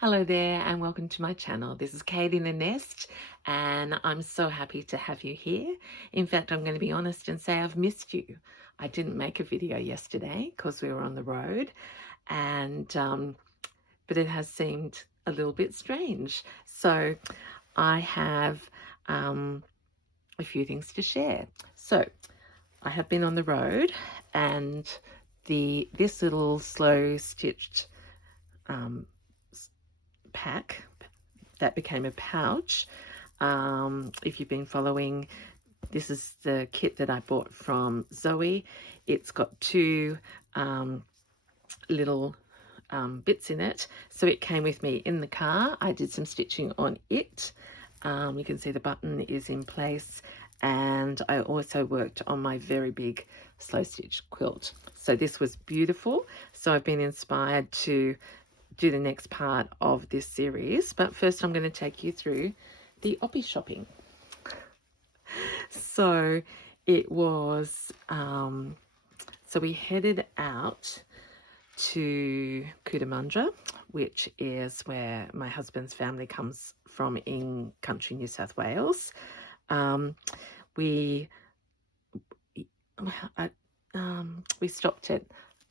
Hello there and welcome to my channel. This is Kate in the Nest and I'm so happy to have you here. In fact, I'm going to be honest and say I've missed you. I didn't make a video yesterday because we were on the road and but it has seemed a little bit strange. So I have a few things to share. So I have been on the road and this little slow stitched pack that became a pouch. If you've been following, this is the kit that I bought from Zoe. It's got two little bits in it, so it came with me in the car. I did some stitching on it. You can see the button is in place, and I also worked on my very big slow stitch quilt. So this was beautiful. So I've been inspired to do the next part of this series, but first I'm going to take you through the Oppy shopping. So it was so we headed out to Cootamundra, which is where my husband's family comes from in country New South Wales. We stopped at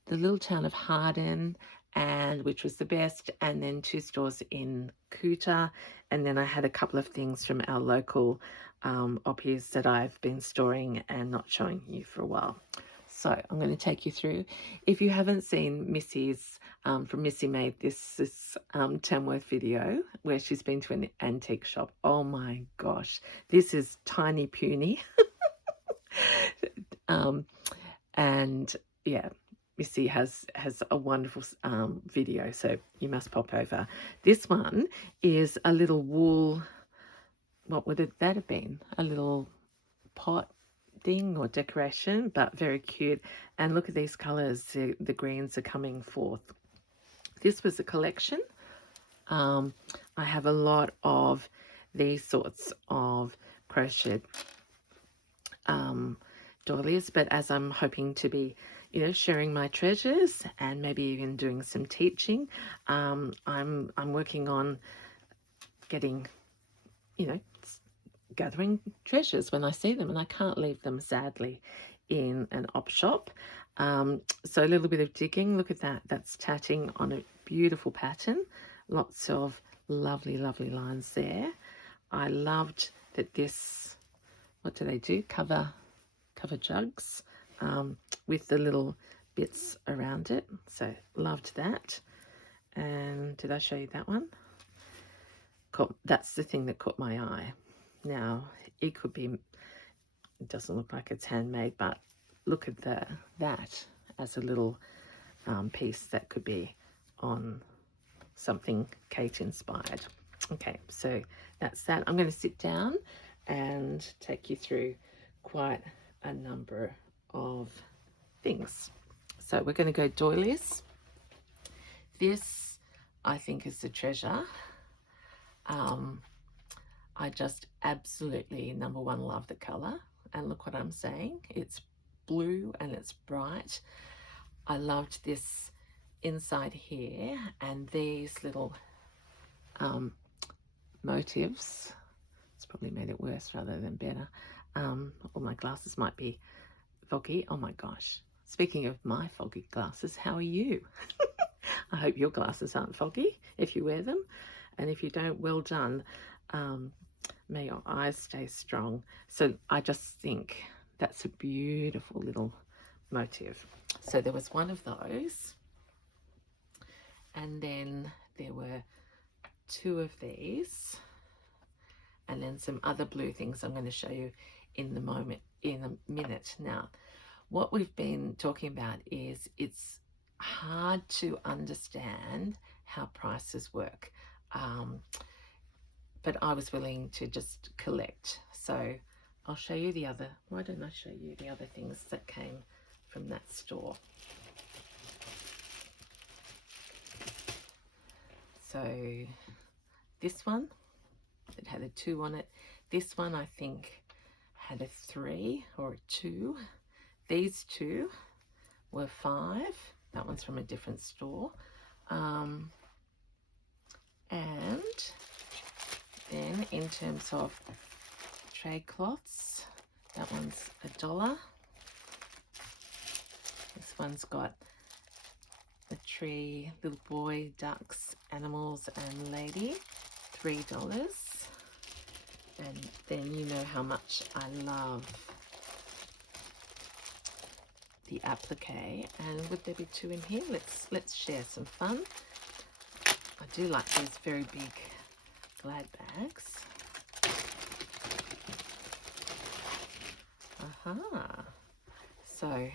the little town of Harden, and which was the best, and then two stores in Coota, and then I had a couple of things from our local Oppies that I've been storing and not showing you for a while. So I'm going to take you through. If you haven't seen Missy's from Missy Made this Tamworth video where she's been to an antique shop, oh my gosh, this is tiny puny. And yeah, Missy has a wonderful video, so you must pop over. This one is a little wool, what would that have been? A little pot thing or decoration, but very cute. And look at these colours, the greens are coming forth. This was a collection. I have a lot of these sorts of crocheted doilies, but as I'm hoping to be sharing my treasures and maybe even doing some teaching, I'm working on getting gathering treasures when I see them, and I can't leave them sadly in an op shop. So a little bit of digging. Look at that, that's tatting on a beautiful pattern, lots of lovely lines there. I loved that this, what do they do, cover jugs with the little bits around it, so loved that. And did I show you that one? That's the thing that caught my eye. Now it could be, it doesn't look like it's handmade, but look at that as a little piece that could be on something Kate inspired. Okay, so that's that. I'm going to sit down and take you through quite a number of things. So we're going to go doilies. This I think is the treasure. I just absolutely number one love the color, and look what I'm saying, it's blue and it's bright. I loved this inside here and these little motifs. It's probably made it worse rather than better. All my glasses might be foggy. Oh my gosh, speaking of my foggy glasses, how are you? I hope your glasses aren't foggy if you wear them, and if you don't, well done. May your eyes stay strong. So I just think that's a beautiful little motif. So there was one of those, and then there were two of these, and then some other blue things I'm going to show you in a minute. Now, what we've been talking about is it's hard to understand how prices work, but I was willing to just collect. So I'll show you the other, why don't I show you the other things that came from that store. So this one, it had a 2 on it. This one I think had a 3 or a 2. These two were 5. That one's from a different store. gift. Then in terms of tray cloths, that one's $1. This one's got a tree, little boy, ducks, animals, and lady, $3. And then you know how much I love the applique. And would there be 2 in here? Let's share some fun. I do like these very big glad bags. So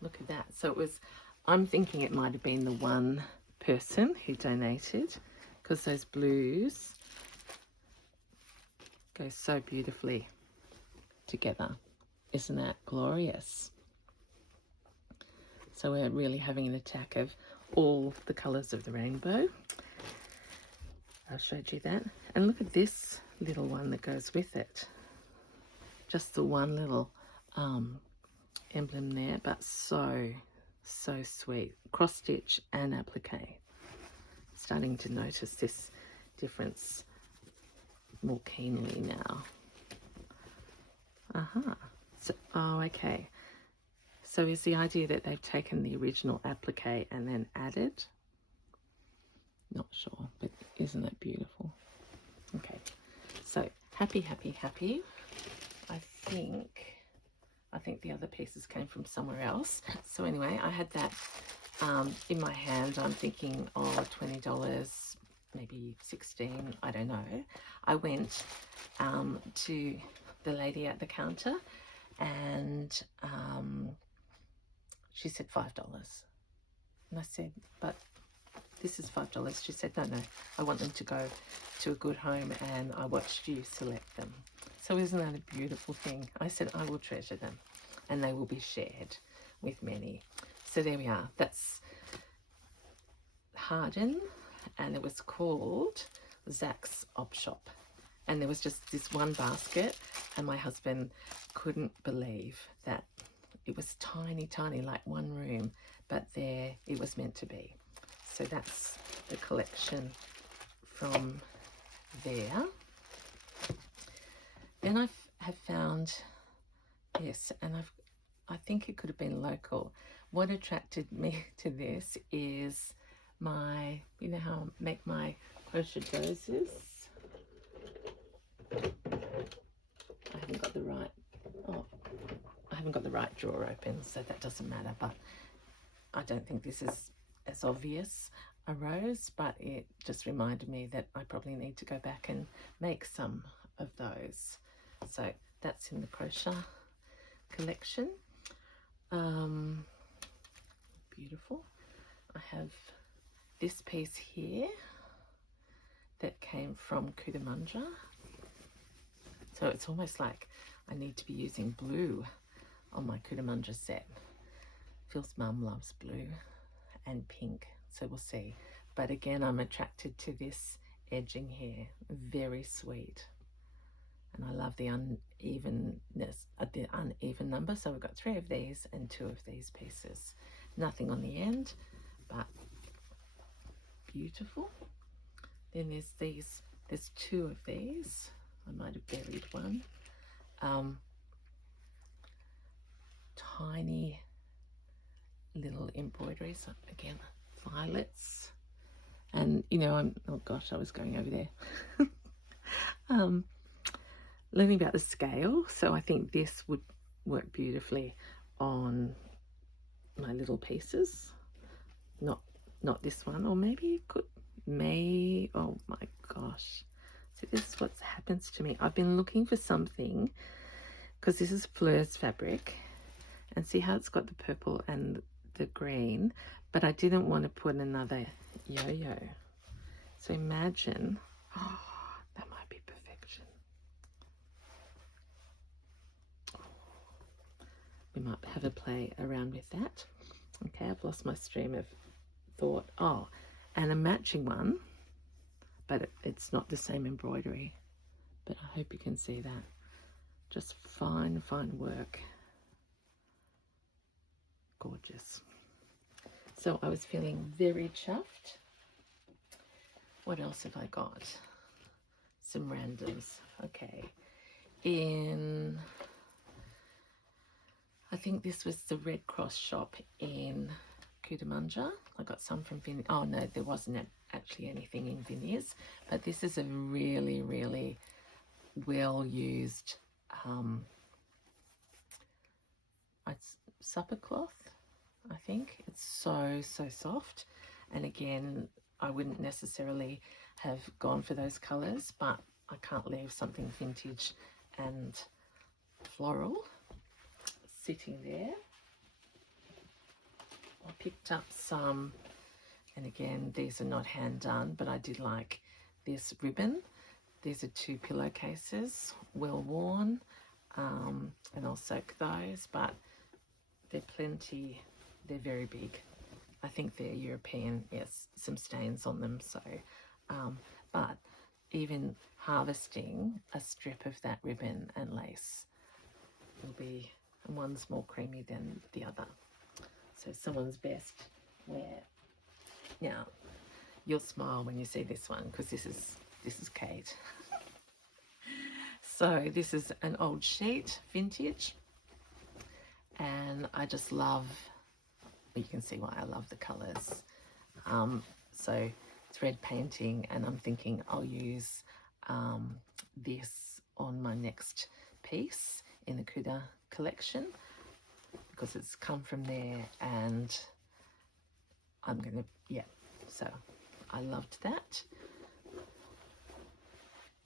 look at that. So it was, I'm thinking it might have been the one person who donated, because those blues go so beautifully together. Isn't that glorious? So we're really having an attack of all the colours of the rainbow. I showed you that. And look at this little one that goes with it. Just the one little emblem there, but so sweet. Cross stitch and applique. Starting to notice this difference more keenly now. So, okay. So is the idea that they've taken the original applique and then added? Not sure, but isn't that beautiful? Okay, so happy. I think the other pieces came from somewhere else. So anyway, I had that in my hand. I'm thinking, oh, $20, maybe 16, I don't know. I went to the lady at the counter, and she said $5. And I said, but this is $5. She said, no, I want them to go to a good home, and I watched you select them. So isn't that a beautiful thing? I said, I will treasure them, and they will be shared with many. So there we are. That's Harden, and it was called Zach's Op Shop. And there was just this one basket, and my husband couldn't believe that it was tiny, like one room, but there it was meant to be. So that's the collection from there. Then I have found this, and I think it could have been local. What attracted me to this is my, you know how I make my crochet roses? I haven't got the right drawer open, so that doesn't matter, but I don't think this is as obvious a rose, but it just reminded me that I probably need to go back and make some of those. So that's in the crochet collection. Beautiful. I have this piece here that came from Cootamundra. So it's almost like I need to be using blue on my Cootamundra set. Phil's mum loves blue and pink, so we'll see. But again, I'm attracted to this edging here. Very sweet. And I love the unevenness, the uneven number. So we've got 3 of these and 2 of these pieces. Nothing on the end, but beautiful. Then there's 2 of these. I might have buried one. Tiny little embroideries, again, violets. And you know, oh gosh, I was going over there. Learning about the scale, so I think this would work beautifully on my little pieces. Not this one, or maybe it could. Oh my gosh. So this is what happens to me. I've been looking for something, because this is Fleur's fabric, and see how it's got the purple and the green, but I didn't want to put another yo-yo. So imagine, oh, that might be perfection. We might have a play around with that. Okay, I've lost my stream of thought. Oh, and a matching one, but it's not the same embroidery. But I hope you can see that. Just fine work. Gorgeous. So I was feeling very chuffed What else have I got? Some randoms. Okay. I think this was the Red Cross shop in Cootamundra. I got some from Vinny. Oh no, there wasn't actually anything in Vinny's, but this is a really, really well used supper cloth. I think it's so soft, and again, I wouldn't necessarily have gone for those colors, but I can't leave something vintage and floral sitting there. I picked up some, and again, these are not hand done, but I did like this ribbon. These are 2 pillowcases, well worn, and I'll soak those, but they're very big. I think they're European. Yes, some stains on them. So, but even harvesting a strip of that ribbon and lace will be, and one's more creamy than the other. So someone's best wear. Now, you'll smile when you see this one, because this is Kate. So this is an old sheet, vintage, and I just love, you can see why I love the colours. So thread painting, and I'm thinking I'll use this on my next piece in the Coota collection, because it's come from there, and I'm gonna, yeah, so I loved that.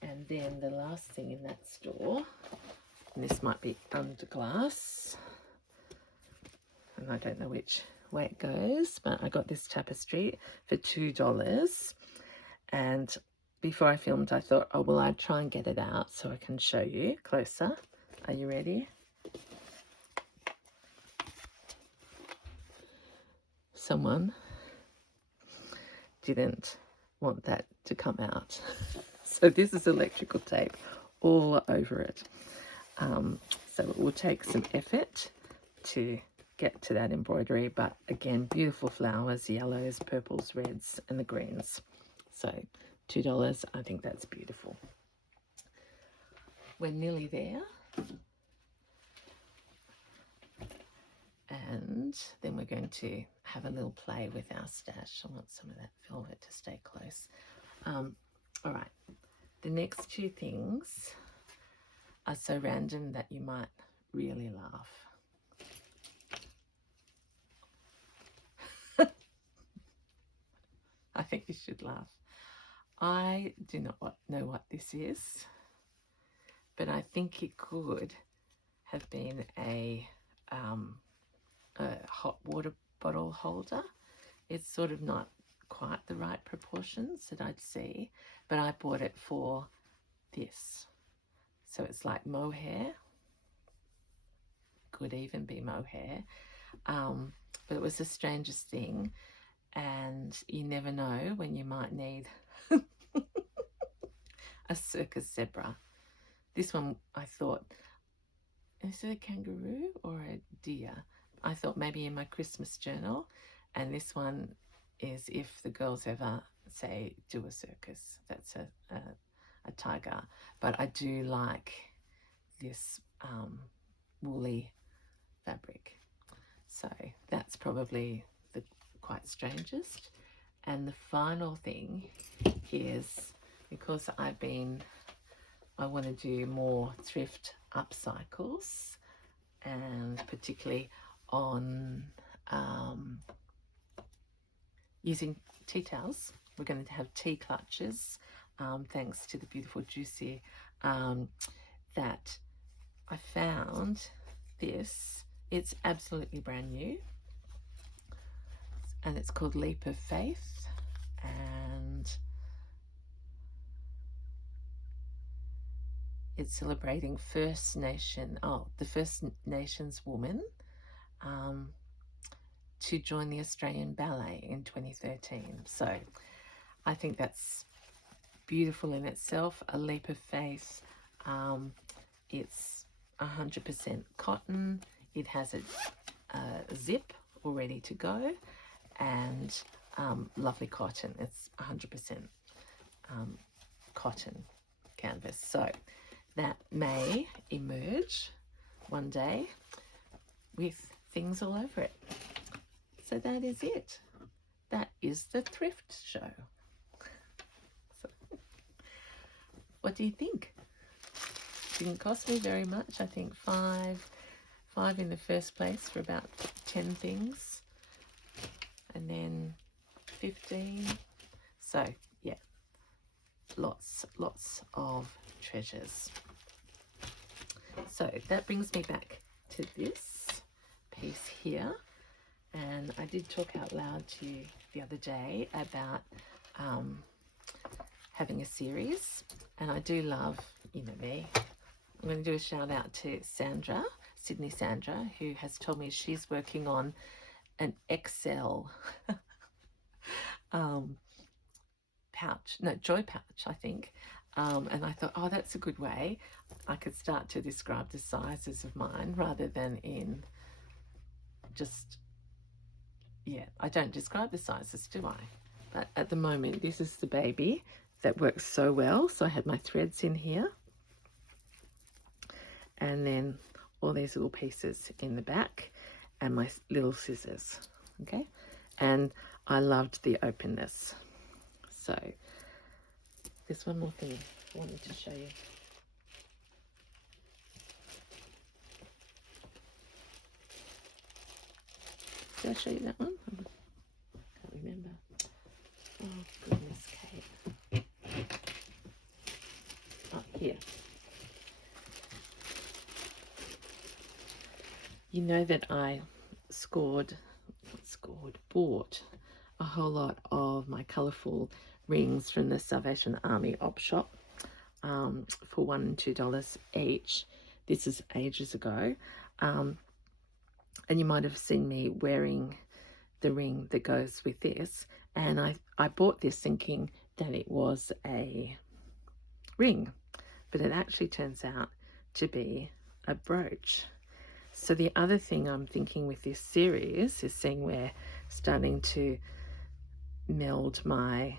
And then the last thing in that store, and this might be under glass, and I don't know which way it goes, but I got this tapestry for $2, and before I filmed I thought, oh well, I'd try and get it out so I can show you closer. Are you ready? Someone didn't want that to come out. So this is electrical tape all over it. So it will take some effort to get to that embroidery, but again, beautiful flowers, yellows, purples, reds, and the greens. So $2, I think that's beautiful. We're nearly there. And then we're going to have a little play with our stash. I want some of that velvet to stay close. All right, the next 2 things are so random that you might really laugh. I think you should laugh. I do not know what this is, but I think it could have been a hot water bottle holder. It's sort of not quite the right proportions that I'd see, but I bought it for this. So it's like mohair, could even be mohair, but it was the strangest thing, and you never know when you might need a circus zebra. This one, I thought, is it a kangaroo or a deer? I thought maybe in my Christmas journal, and this one is if the girls ever say do a circus, that's a tiger. But I do like this woolly fabric, so that's probably the quite strangest. And the final thing is, because I want to do more thrift upcycles, and particularly on using tea towels. We're going to have tea clutches, thanks to the beautiful Juicy that I found this. It's absolutely brand new, and it's called Leap of Faith, and it's celebrating the First Nations woman to join the Australian Ballet in 2013. So I think that's beautiful in itself. A leap of faith. It's 100% cotton. It has a zip all ready to go, and lovely cotton. It's 100%. cotton canvas. So that may emerge one day with things all over it. So that is it. That is the thrift show. So, what do you think? Didn't cost me very much. I think five in the first place for about 10 things, and then 15. So yeah, lots of treasures. So that brings me back to this piece here, and I did talk out loud to you the other day about having a series, and I do love, you know me, I'm going to do a shout out to Sandra, Sydney Sandra, who has told me she's working on an XL pouch, no, joy pouch, I think. And I thought, oh, that's a good way. I could start to describe the sizes of mine rather than in just, yeah, I don't describe the sizes, do I? But at the moment, this is the baby that works so well. So I had my threads in here, and then all these little pieces in the back, and my little scissors, okay? And I loved the openness. So there's one more thing I wanted to show you. Did I show you that one? I can't remember. Oh, goodness, Kate. Oh, here. You know that I bought a whole lot of my colourful rings from the Salvation Army op shop for $1 and $2 each. This is ages ago. And you might have seen me wearing the ring that goes with this. And I bought this thinking that it was a ring, but it actually turns out to be a brooch. So the other thing I'm thinking with this series is seeing we're starting to meld my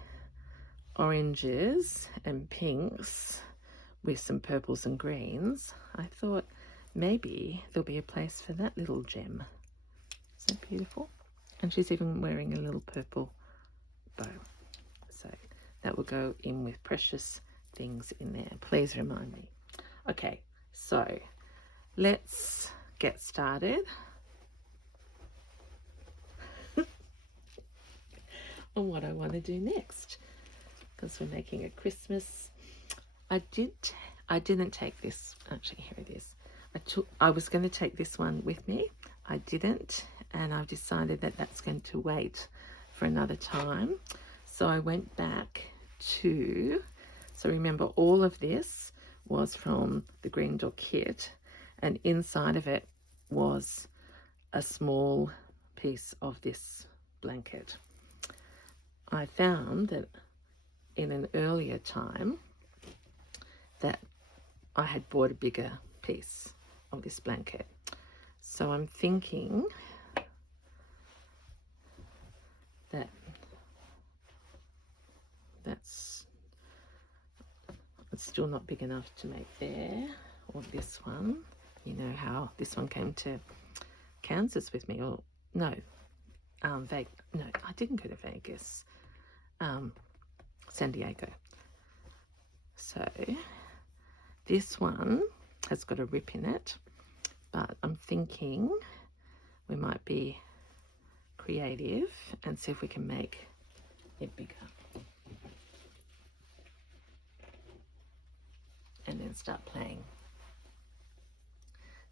oranges and pinks with some purples and greens. I thought maybe there'll be a place for that little gem. Isn't that beautiful? And she's even wearing a little purple bow. So that will go in with precious things in there. Please remind me. Okay, so let's get started on what I want to do next, because we're making a Christmas. I didn't take this, actually here it is. I was going to take this one with me. I didn't, and I've decided that that's going to wait for another time. So I went back to, so remember all of this was from the Green Door kit, and inside of it was a small piece of this blanket. I found that in an earlier time that I had bought a bigger piece of this blanket. So I'm thinking that it's still not big enough to make there, or this one. You know how this one came to Kansas with me, or no, no, I didn't go to Vegas, San Diego. So this one has got a rip in it, but I'm thinking we might be creative and see if we can make it bigger. And then start playing.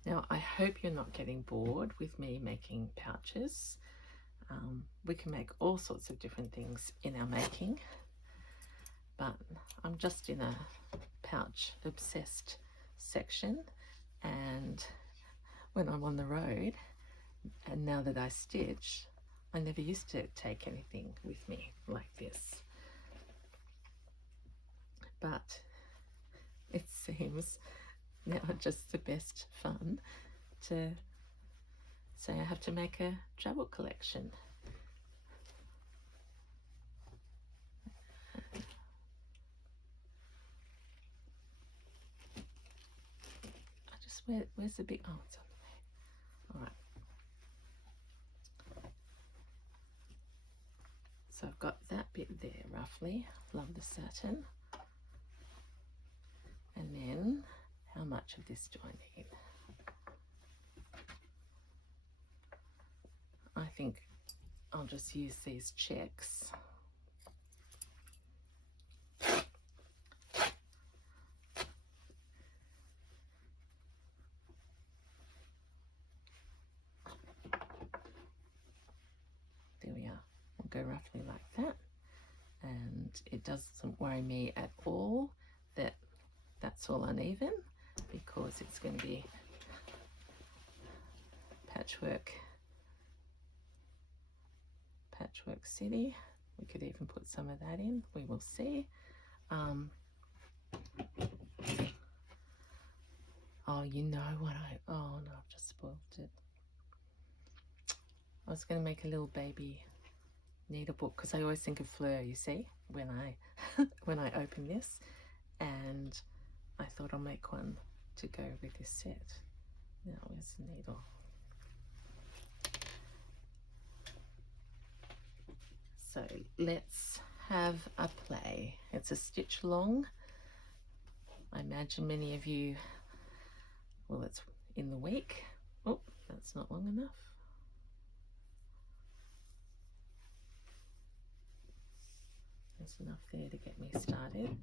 Now, I hope you're not getting bored with me making pouches. We can make all sorts of different things in our making, but I'm just in a pouch obsessed section, and when I'm on the road, and now that I stitch, I never used to take anything with me like this, but it seems now just the best fun to say I have to make a travel collection. Where's the big, oh, it's on the way. All right. So I've got that bit there roughly. Love the satin. And then how much of this do I need? I think I'll just use these checks. There we are. We'll go roughly like that. And it doesn't worry me at all that that's all uneven, because it's going to be patchwork city. We could even put some of that in. We will see. Oh, you know what oh no, I've just spoiled it. I was going to make a little baby needlebook, because I always think of Fleur, you see, when I when I open this, and I thought I'll make one to go with this set. Now, where's the needle? So let's have a play. It's a stitch long. I imagine many of you, well, it's in the week. Oh, that's not long enough. There's enough there to get me started.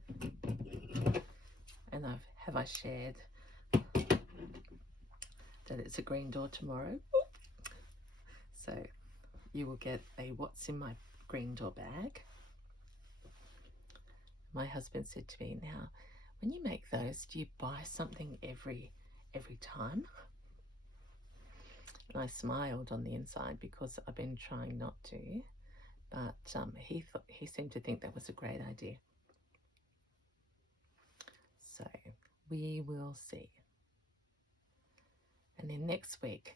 And have I shared that it's a green door tomorrow? So you will get a what's in my green door bag. My husband said to me, now, when you make those, do you buy something every time? And I smiled on the inside, because I've been trying not to, but he seemed to think that was a great idea. So we will see. And then next week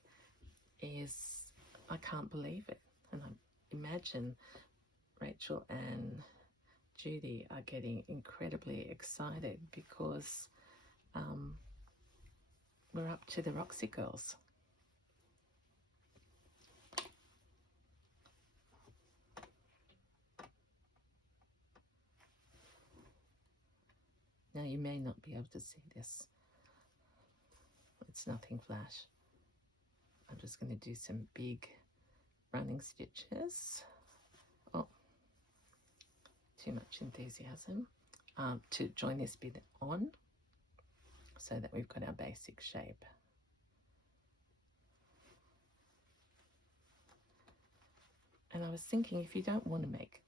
is, I can't believe it, and I imagine Rachel and Judy are getting incredibly excited, because we're up to the Roxy Girls. Now, you may not be able to see this. It's nothing flash. I'm just going to do some big running stitches. Oh, too much enthusiasm. To join this bit on, so that we've got our basic shape. And I was thinking, if you don't want to make,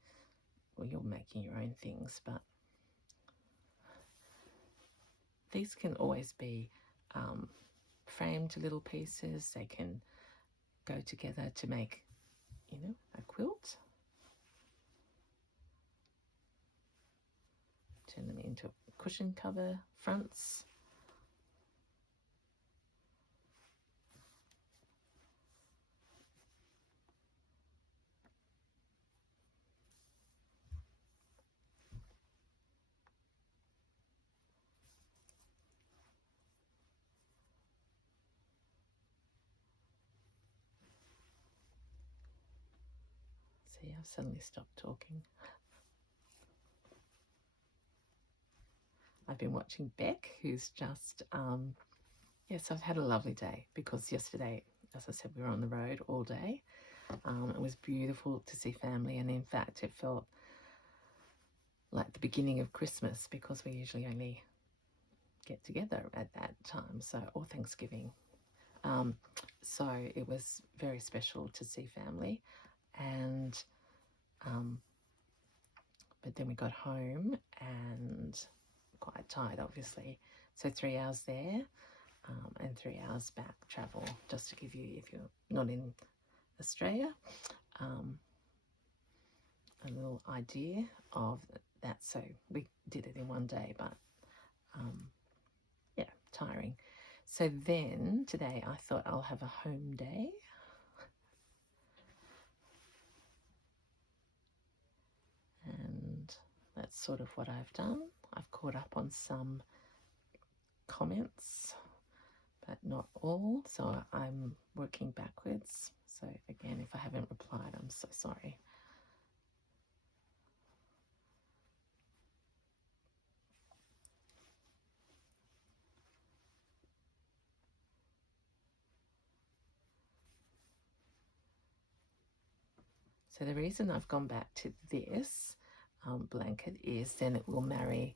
well, you're making your own things, but these can always be framed little pieces. They can go together to make, you know, a quilt. Turn them into cushion cover fronts. See, I've suddenly stopped talking. I've been watching Beck, who's just, yes, I've had a lovely day, because yesterday, as I said, we were on the road all day. It was beautiful to see family, and in fact, it felt like the beginning of Christmas, because we usually only get together at that time, so, or Thanksgiving. So it was very special to see family, and but then we got home and quite tired, obviously. So 3 hours there, and 3 hours back travel, just to give you, if you're not in Australia, a little idea of that. So we did it in one day, but yeah, tiring. So then today I thought I'll have a home day. And that's sort of what I've done. I've caught up on some comments, but not all. So I'm working backwards. So again, if I haven't replied, I'm so sorry. So the reason I've gone back to this blanket is then it will marry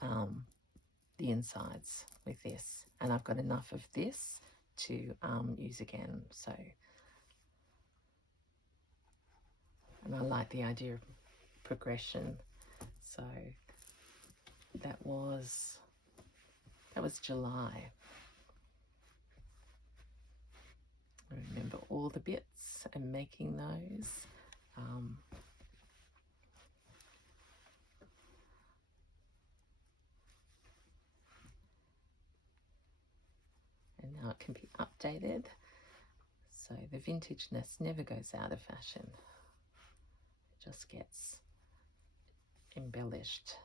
the insides with this, and I've got enough of this to use again. So, and I like the idea of progression. So that was July. I remember all the bits and making those. And now it can be updated. So the vintageness never goes out of fashion. It just gets embellished.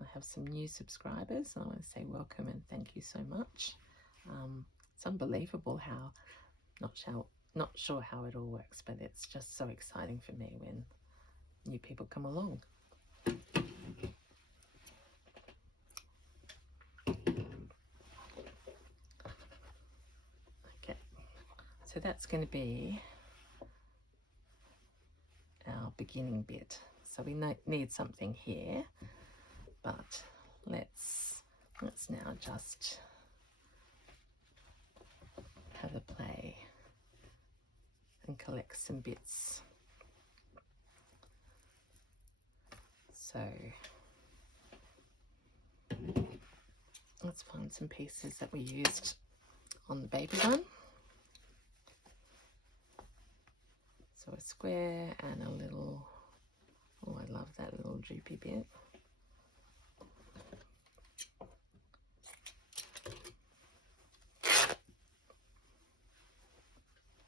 I have some new subscribers, and I want to say welcome and thank you so much. It's unbelievable how, not sure how it all works, but it's just so exciting for me when new people come along. Okay, so that's going to be our beginning bit. So we need something here, but let's now just have a play and collect some bits. So let's find some pieces that we used on the baby one. So a square and a little, oh, I love that little droopy bit.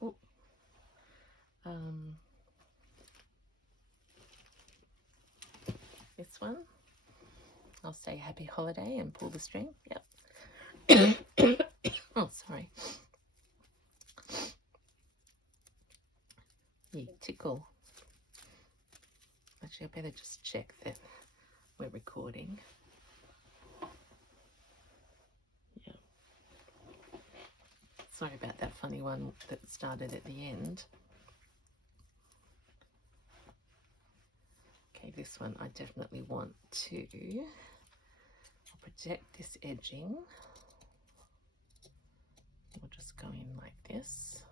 Oh, this one. I'll say happy holiday and pull the string. Yep. Oh, sorry. You tickle. Actually, I better just check that we're recording. Yeah. Sorry about that funny one that started at the end. Okay, this one I definitely want to protect this edging. We'll just go in like this.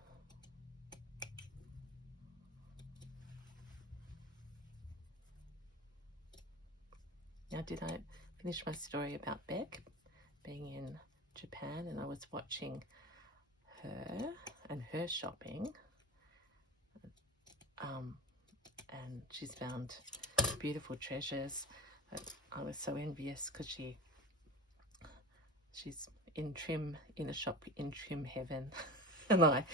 Now, did I finish my story about Beck being in Japan, and I was watching her and her shopping, and she's found beautiful treasures. I was so envious because she's in a shop in trim heaven. And I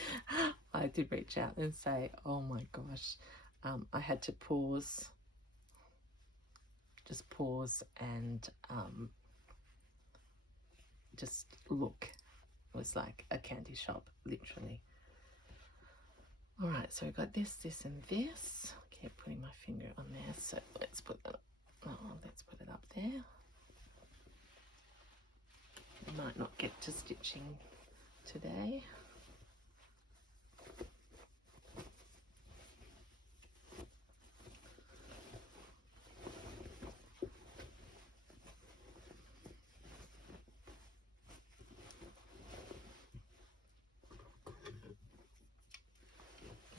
did reach out and say, oh my gosh, I had to just pause and just look. It was like a candy shop, literally. All right, so we've got this, this, and this. I keep putting my finger on there, so let's put it up there. I might not get to stitching today.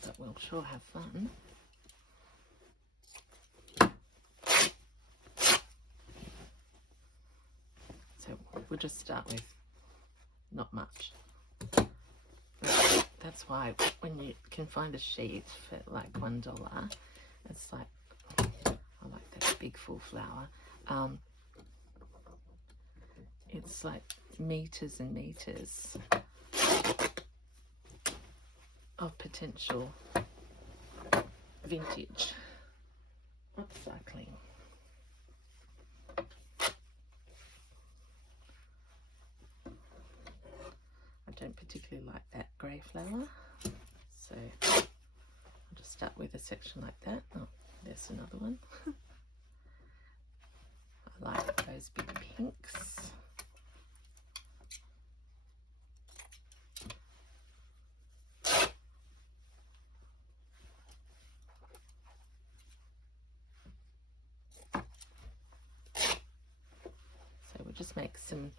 But we'll sure have fun. So we'll just start with not much. That's why when you can find a sheet for like $1, it's like, I like that big full flower. It's like meters and meters of potential vintage upcycling. don't particularly like that grey flower, so I'll just start with a section like that. Oh, there's another one. I like those big pinks. So we'll just make some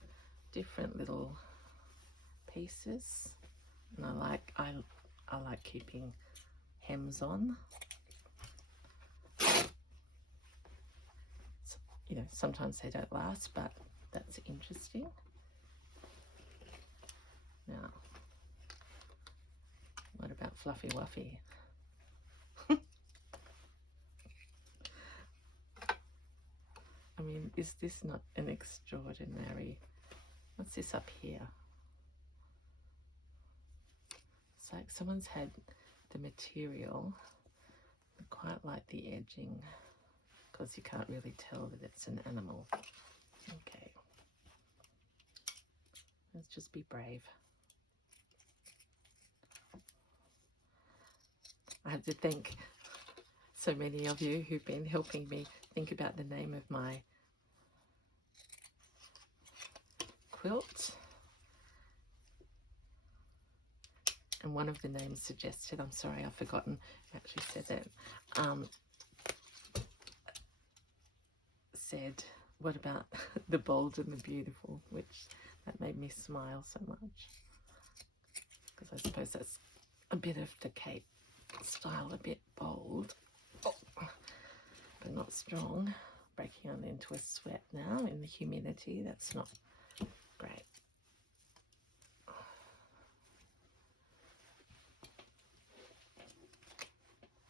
different little pieces, and I like keeping hems on. So, you know, sometimes they don't last, but that's interesting. Now, what about Fluffy Wuffy? I mean, is this not an extraordinary... What's this up here? It's like someone's had the material. I quite like the edging, because you can't really tell that it's an animal. Okay. Let's just be brave. I have to thank so many of you who've been helping me think about the name of my quilt. And one of the names suggested, I'm sorry, I've forgotten, I actually said that, said, what about the bold and the beautiful, which that made me smile so much. Because I suppose that's a bit of the Kate style, a bit bold, but not strong. Breaking on into a sweat now in the humidity, that's not great.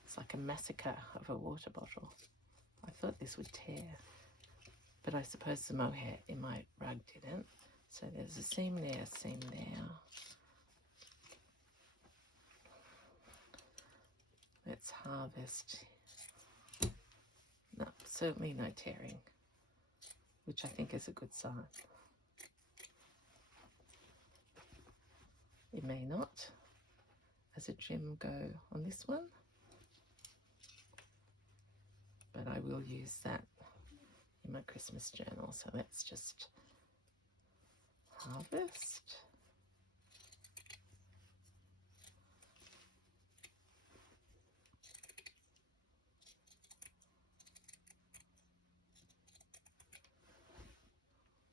It's like a massacre of a water bottle. I thought this would tear, but I suppose the mohair in my rug didn't. So there's a seam there, seam there. Let's harvest. No, certainly no tearing, which I think is a good sign. It may not, as a trim, go on this one, but I will use that in my Christmas journal. So let's just harvest.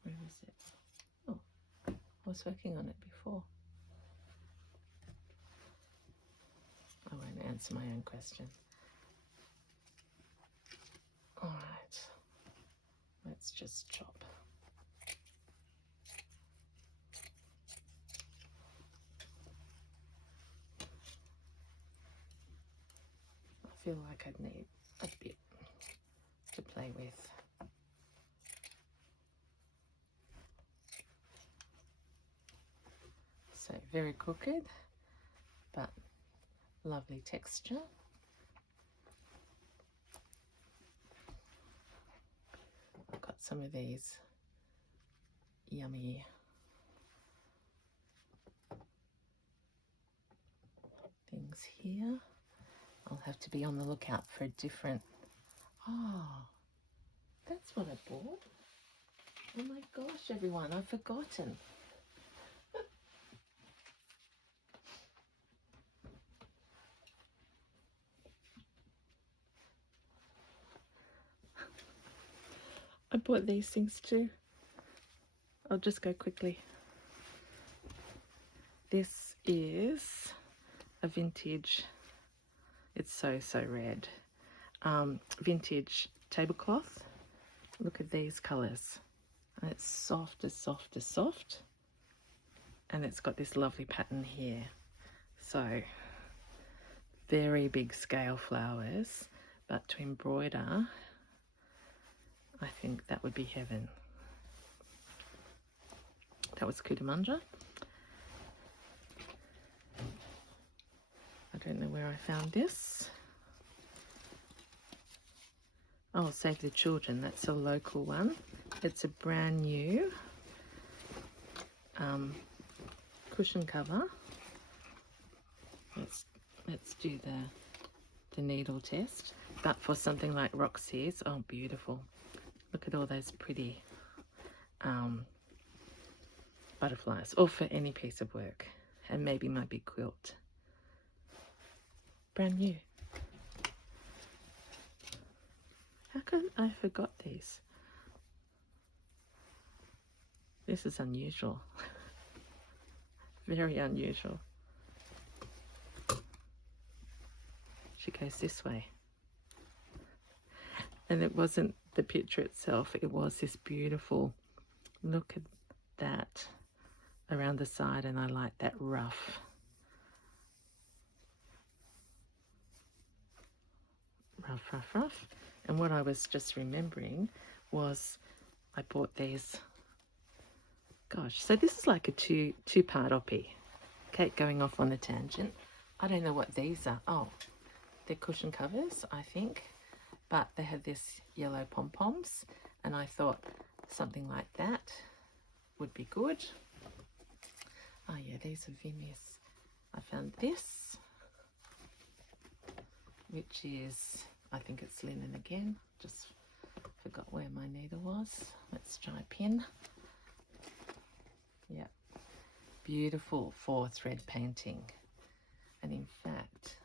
Where is it? Oh, I was working on it before. I won't answer my own question. All right, let's just chop. I feel like I'd need a bit to play with. So very crooked, but lovely texture. I've got some of these yummy things here. I'll have to be on the lookout for a different... Oh, that's what I bought. Oh my gosh, everyone, I've forgotten. I bought these things too. I'll just go quickly. This is a vintage, it's so red, vintage tablecloth. Look at these colours. And it's soft as soft as soft. And it's got this lovely pattern here. So, very big scale flowers, but to embroider, I think that would be heaven. That was Cootamundra. I don't know where I found this. Oh, Save the Children, that's a local one. It's a brand new cushion cover. Let's do the needle test. But for something like Roxy's, oh beautiful. Look at all those pretty butterflies, or for any piece of work. And maybe my big quilt. Brand new. How come I forgot these? This is unusual. Very unusual. She goes this way. And it wasn't the picture itself, it was this beautiful, look at that around the side, and I like that rough. Rough. And what I was just remembering was I bought these. Gosh, so this is like a two-part Oppy. Kate going off on a tangent. I don't know what these are. Oh, they're cushion covers, I think. But they have this yellow pom-poms, and I thought something like that would be good. Oh yeah, these are Vinny's. I found this, which is, I think it's linen again. Just forgot where my needle was. Let's try a pin. Yeah, beautiful 4-thread painting. And in fact,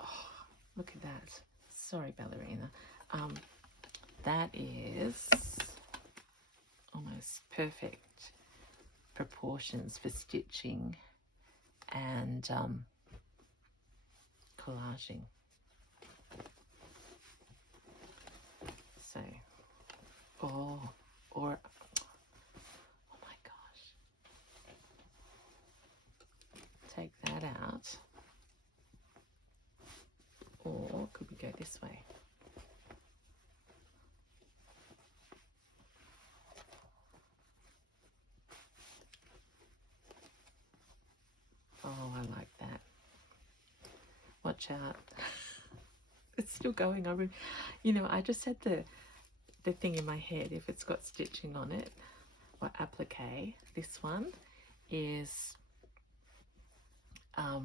oh, look at that. Sorry, ballerina. That is almost perfect proportions for stitching and collaging. So, oh my gosh. Take that out. Or could we go this way? Oh, I like that. Watch out. It's still going. I just had the thing in my head, if it's got stitching on it, or applique. This one is, I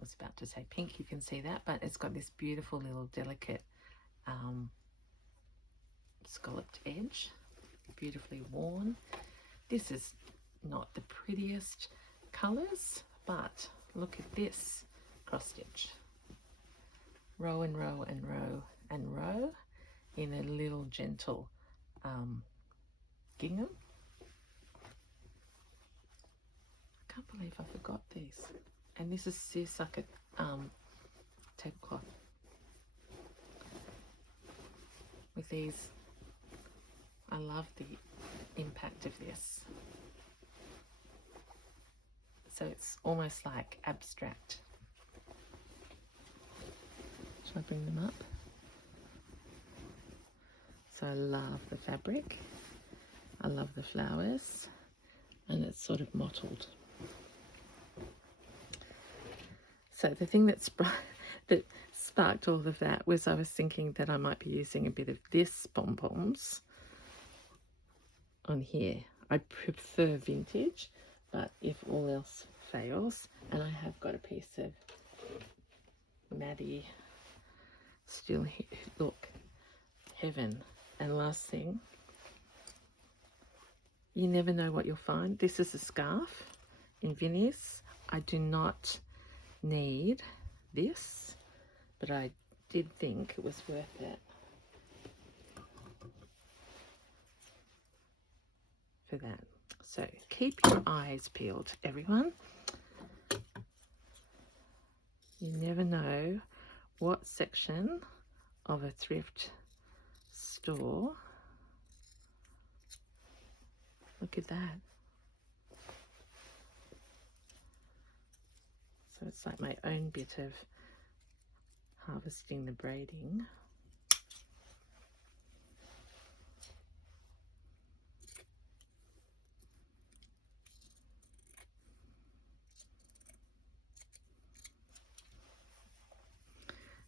was about to say pink, you can see that, but it's got this beautiful little delicate scalloped edge, beautifully worn. This is not the prettiest colours, but look at this cross stitch. Row and row and row and row in a little gentle gingham. I can't believe I forgot these. And this is seersucker tablecloth. With these, I love the impact of this. So it's almost like abstract. Shall I bring them up? So I love the fabric. I love the flowers. And it's sort of mottled. So the thing that sparked all of that was I was thinking that I might be using a bit of this pom-poms on here. I prefer vintage, but if all else fails, and I have got a piece of Maddie still here, look, heaven. And last thing, you never know what you'll find. This is a scarf in Vinny's. I do not need this, but I did think it was worth it for that. So keep your eyes peeled, everyone. You never know what section of a thrift store. Look at that. So it's like my own bit of harvesting the braiding.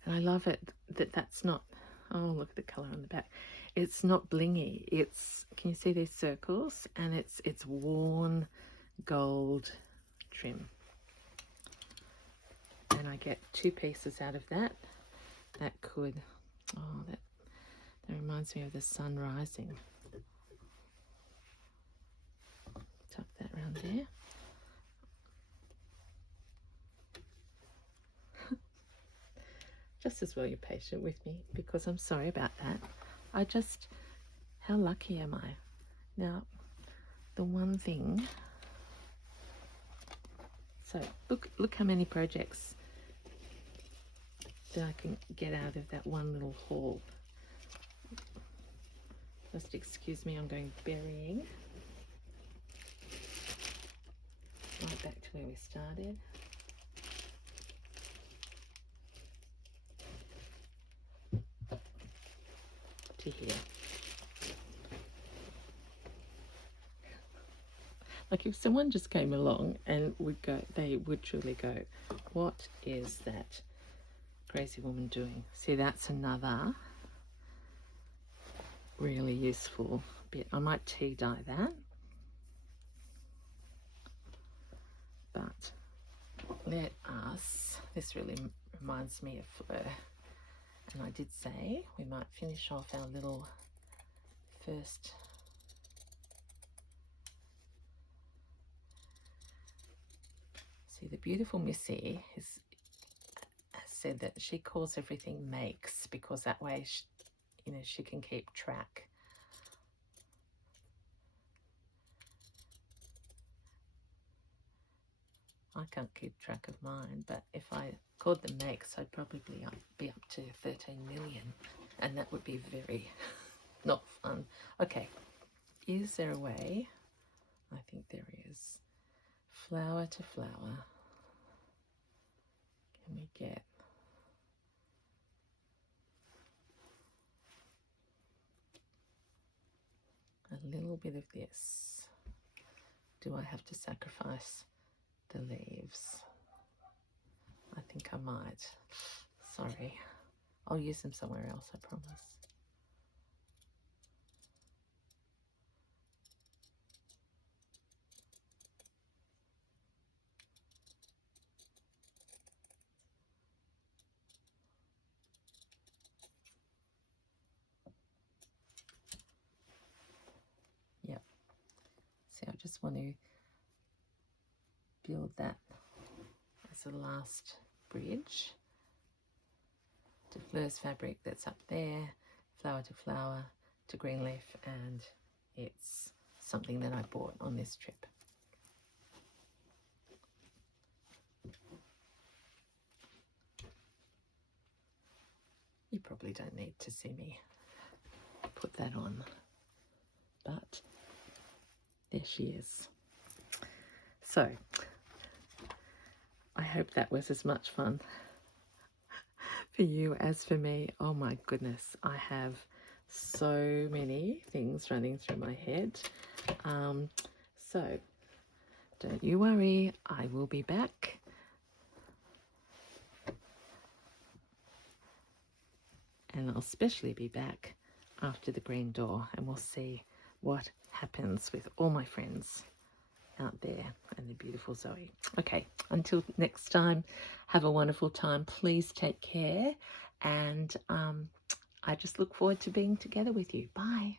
And I love it that that's not, oh, look at the colour on the back. it's not blingy. It's, can you see these circles? And it's worn gold trim. And I get 2 pieces out of that. That could, oh, that reminds me of the sun rising. Tuck that around there. Just as well you're patient with me, because I'm sorry about that. I just, how lucky am I? Now, the one thing, so look how many projects that I can get out of that one little haul. Just excuse me, I'm going burying. Right back to where we started. To here. Like if someone just came along and would go, they would truly go, what is that crazy woman doing? See, that's another really useful bit. I might tea dye that, but let us, this really reminds me of Fleur, and I did say we might finish off our little first see. The beautiful Missy has said that she calls everything makes, because that way she, you know, she can keep track. I can't keep track of mine, but if I called them makes, I'd probably be up to 13 million, and that would be very not fun. Okay, is there a way? I think there is. Flower to flower. Can we get a little bit of this? Do I have to sacrifice the leaves? I think I might. Sorry. I'll use them somewhere else, I promise. Yep. See, I just want to build that as a last bridge to Fleur's fabric that's up there, flower to flower to green leaf, and it's something that I bought on this trip. You probably don't need to see me put that on, but there she is. So I hope that was as much fun for you as for me. Oh my goodness, I have so many things running through my head. So don't you worry, I will be back. And I'll especially be back after the green door, and we'll see what happens with all my friends out there and the beautiful Zoe. Okay, until next time, have a wonderful time. Please take care, and I just look forward to being together with you. Bye.